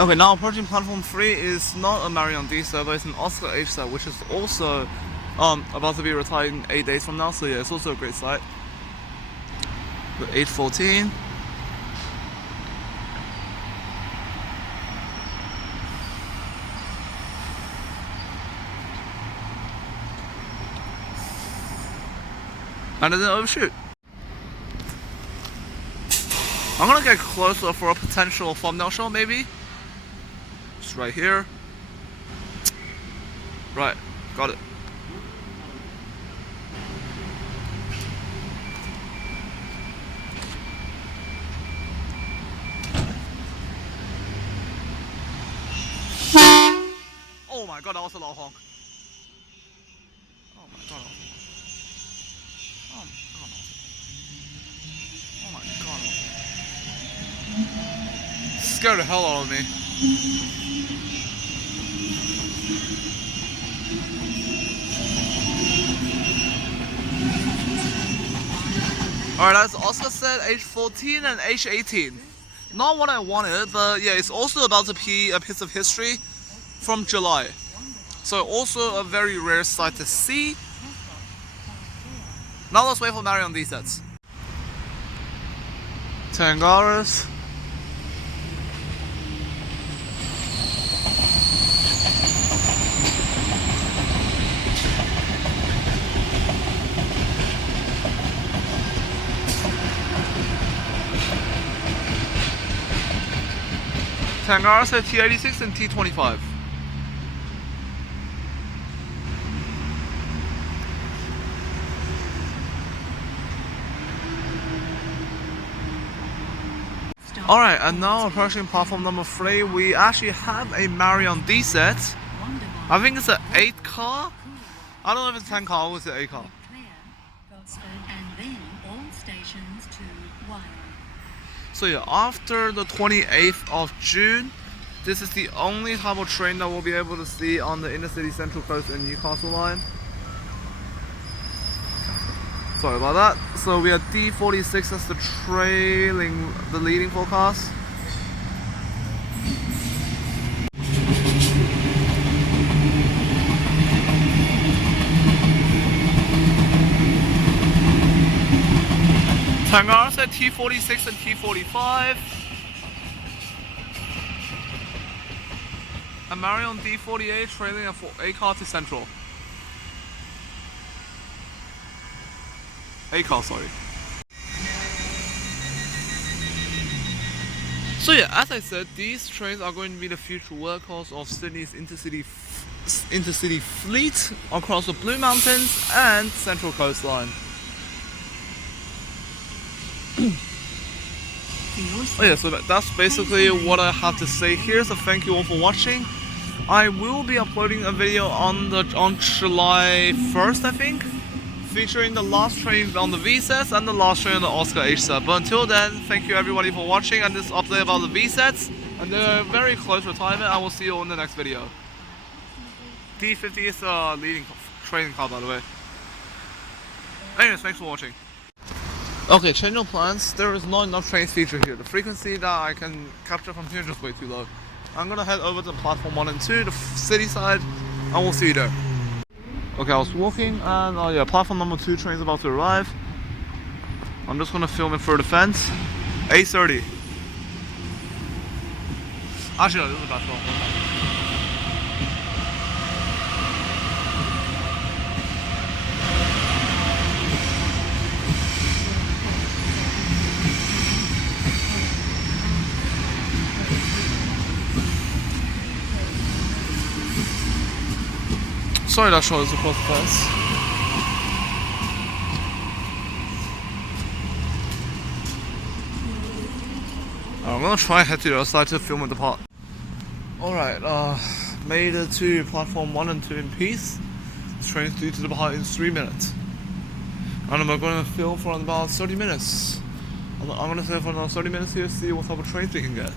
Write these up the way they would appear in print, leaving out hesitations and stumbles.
Okay, now approaching platform 3 is not a Marion D set, but it's an Oscar H set, which is also about to be retired in 8 days from now, so yeah, it's also a great site. The 814. And then overshoot. I'm gonna get closer for a potential thumbnail shot, maybe. Just right here. Right, got it. Oh my god, that was a loud honk. Oh my god, that was a loud. Oh my god. Oh my god. Scared the hell out of me. Alright, that's Oscar set H14 and H18. Not what I wanted, but yeah, it's also about to be a piece of history from July. So also a very rare sight to see. Now let's wait for Marion D sets. Tangaras. Tangaras at T86 and T25. Alright, and now approaching platform number 3, we actually have a Marion D set. I think it's an 8 car. I don't know if it's 10 car or it's an 8 car. So yeah, after the 28th of June, this is the only type of train that we'll be able to see on the Inner City Central Coast and Newcastle line. Sorry about that. So we are D46 as the leading forecast. Tangaras at T46 and T45. And Marion D48 trailing a car to Central. A car, sorry. So yeah, as I said, these trains are going to be the future workhorse of Sydney's intercity fleet across the Blue Mountains and Central Coastline. Oh yeah, so that's basically what I have to say here. So thank you all for watching. I will be uploading a video on July 1st, I think, featuring the last train on the V-sets and the last train on the Oscar H set. But until then, thank you everybody for watching and this update about the V-sets and their very close retirement. I will see you all in the next video. D50 is a leading training car, by the way. Anyways, thanks for watching. Okay, change of plans. There is not enough trains featured here. The frequency that I can capture from here is just way too low. I'm gonna head over to platform 1 and 2, the city side, and we'll see you there. Okay, I was walking and yeah, platform number 2 train's about to arrive. I'm just gonna film it for the fence. 8:30. Actually, no, this is the best one. Sorry that shot is across the fence. I'm gonna try and head to the other side to film with the part. Alright, made it to platform 1 and 2 in peace. This train's due to depart in 3 minutes. And I'm gonna film for about 30 minutes. I'm gonna stay for another 30 minutes here to see what type of trains we can get.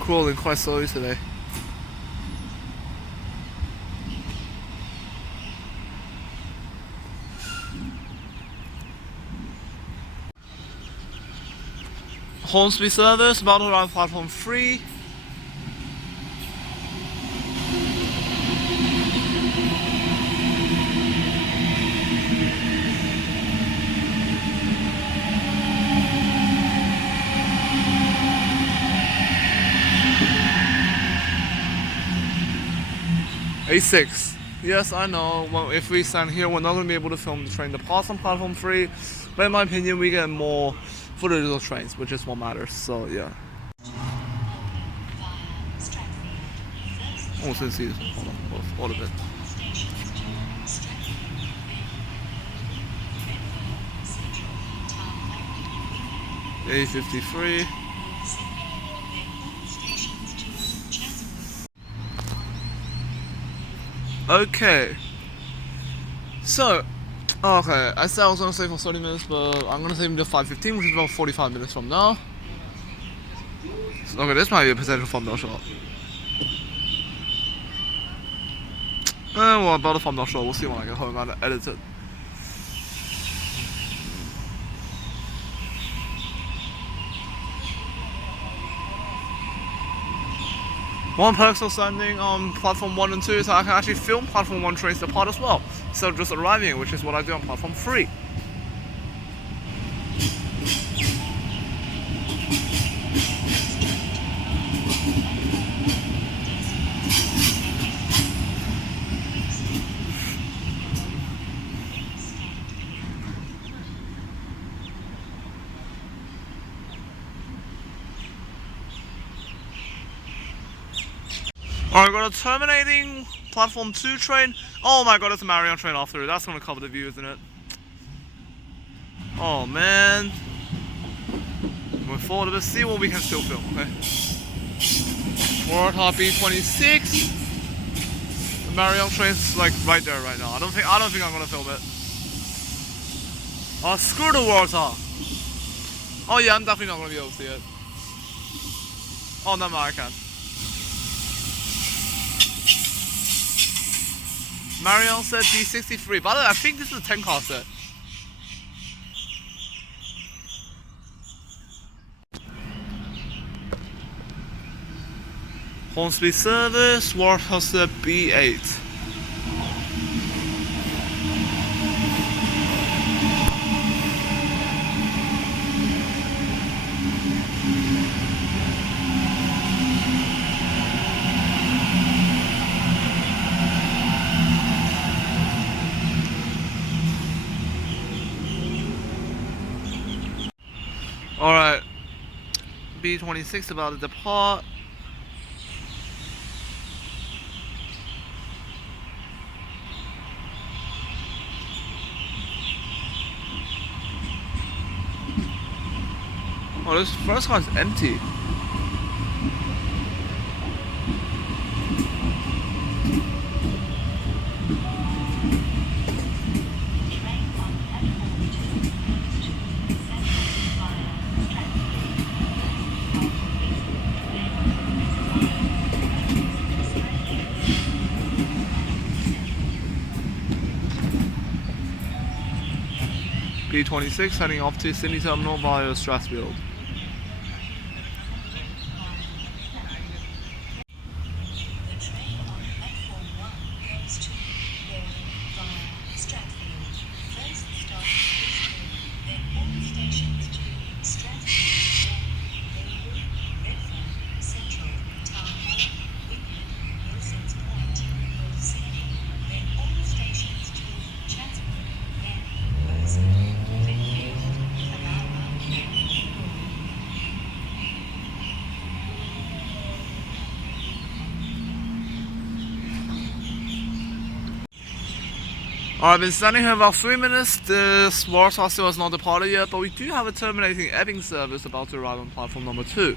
Crawling quite slowly today. Hornsby service, about around platform 3. A6. Yes, I know. Well, if we stand here, we're not going to be able to film the train that passed on platform 3. But in my opinion, we get more footage of trains, which is what matters. So yeah. Oh, since he's hold on, all of it. A53. Okay. So, okay, I said I was gonna stay for 30 minutes, but I'm gonna stay until 5:15, which is about 45 minutes from now. Okay, this might be a potential thumbnail shot. Well, about a thumbnail shot, we'll see when I get home and edit it. One perk of standing on platform 1 and 2 is I can actually film platform 1 trains depart as well, instead of just arriving, which is what I do on platform 3. Alright, we got a terminating platform 2 train. Oh my god, it's a Marion train after it. That's gonna cover the view, isn't it? Oh man. Move forward a bit, see what we can still film, okay? Warthog B26. The Marion train's like right there right now. I don't think I'm gonna film it. Oh, screw the Warthog. Oh yeah, I'm definitely not gonna be able to see it. Oh no, I can. Marion said D63. By the way, I think this is a 10 car set. Hornsby service, Warthog said B8. Alright, B26 about to depart. Oh, this first car's empty. B26 heading off to Sydney Terminal via Strathfield. I've been standing here about 3 minutes. This Warsaw still has not departed yet, but we do have a terminating Epping service about to arrive on platform number 2.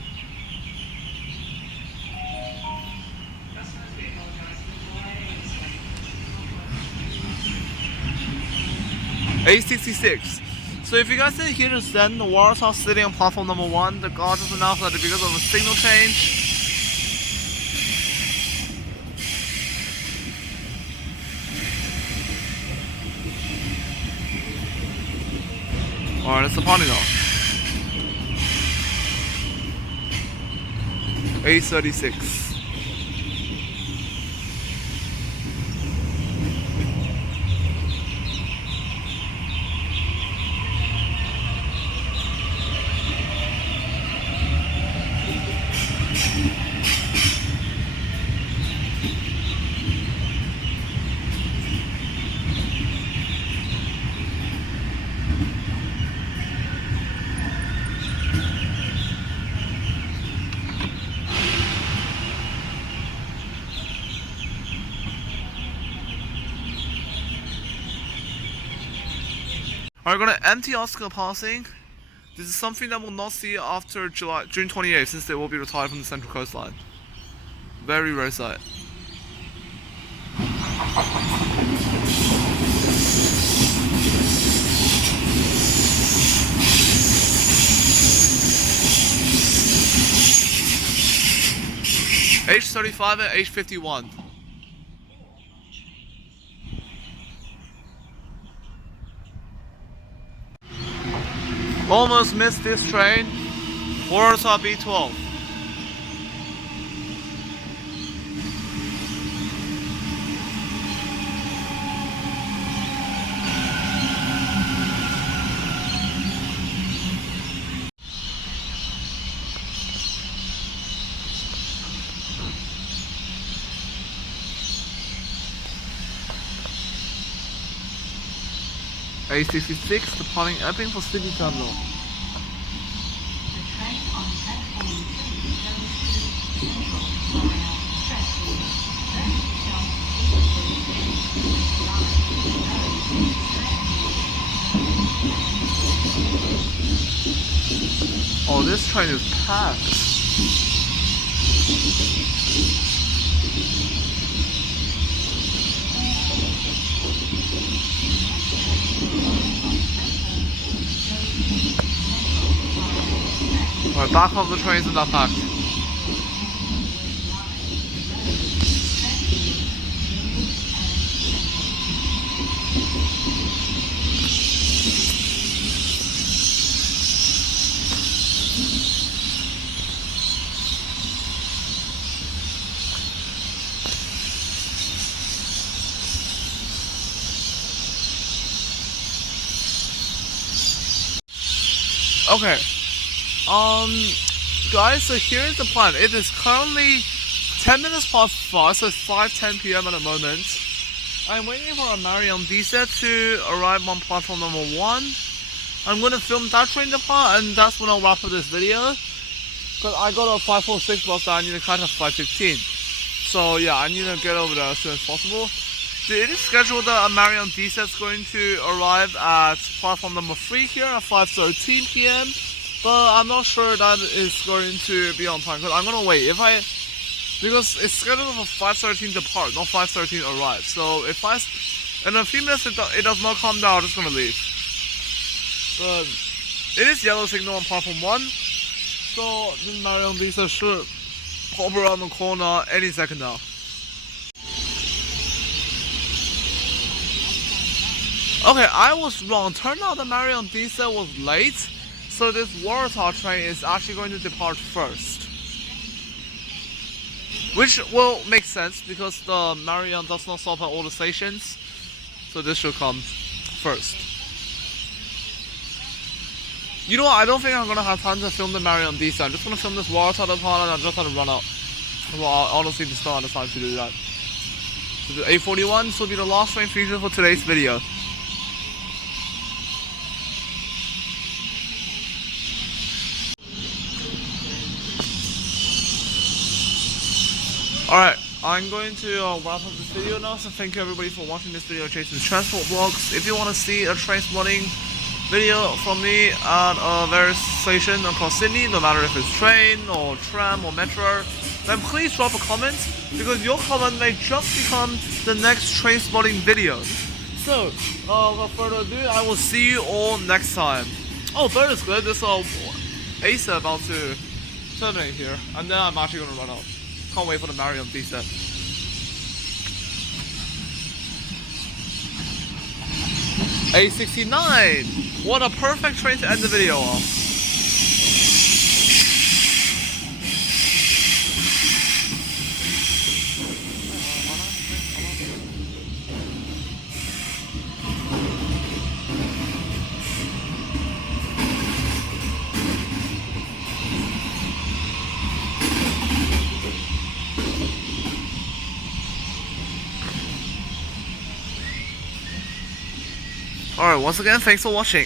A66. So if you guys didn't hear this then, the Warsaw sitting on platform number 1, the guard just announced that because of a signal change, alright, it's departing now. A36. Alright, we're gonna empty Oscar passing. This is something that we'll not see after June 28th, since they will be retired from the Central Coastline. Very rare sight. H35 and H51. Almost missed this train. Warsaw B12. A66 departing Epping for City Terminal. Oh, this train is packed. Alright, back of the trains are not packed. Okay. Guys, so here's the plan. It is currently 10 minutes past 5, so it's 5:10 p.m. at the moment. I'm waiting for a Marion D set to arrive on platform number 1. I'm gonna film that train depart, and that's when I'll wrap up this video. Because I got a 546 bus that I need to catch at 5:15. So yeah, I need to get over there as soon as possible. It is scheduled that a Marion D set's going to arrive at platform number 3 here at 5:13 p.m. But I'm not sure that is going to be on time, because I'm gonna wait. Because it's scheduled for 5:13 depart, not 5:13 arrive. So if in a few minutes it does not come down, I'm just gonna leave. But it is yellow signal on platform 1, so this Marion D set should pop around the corner any second now. Okay, I was wrong. Turned out the Marion D set was late. So this Warsaw train is actually going to depart first. Which will make sense because the Marion does not stop at all the stations. So this should come first. You know what, I don't think I'm gonna have time to film the Marion D set. I'm just gonna film this Warsaw depart and I just have to run out. Well, honestly, just don't have the time to do that. So the A41, this will be the last train feature for today's video. Alright, I'm going to wrap up this video now, so thank you everybody for watching this video, Jason's Transport Vlogs. If you want to see a train spotting video from me at various stations across Sydney, no matter if it's train or tram or metro, then please drop a comment, because your comment may just become the next train spotting video. So, without further ado, I will see you all next time. Oh, third is good. There's Ace about to terminate here, and then I'm actually gonna run out. Can't wait for the Marion D set. A69! What a perfect train to end the video on. Alright, once again, thanks for watching.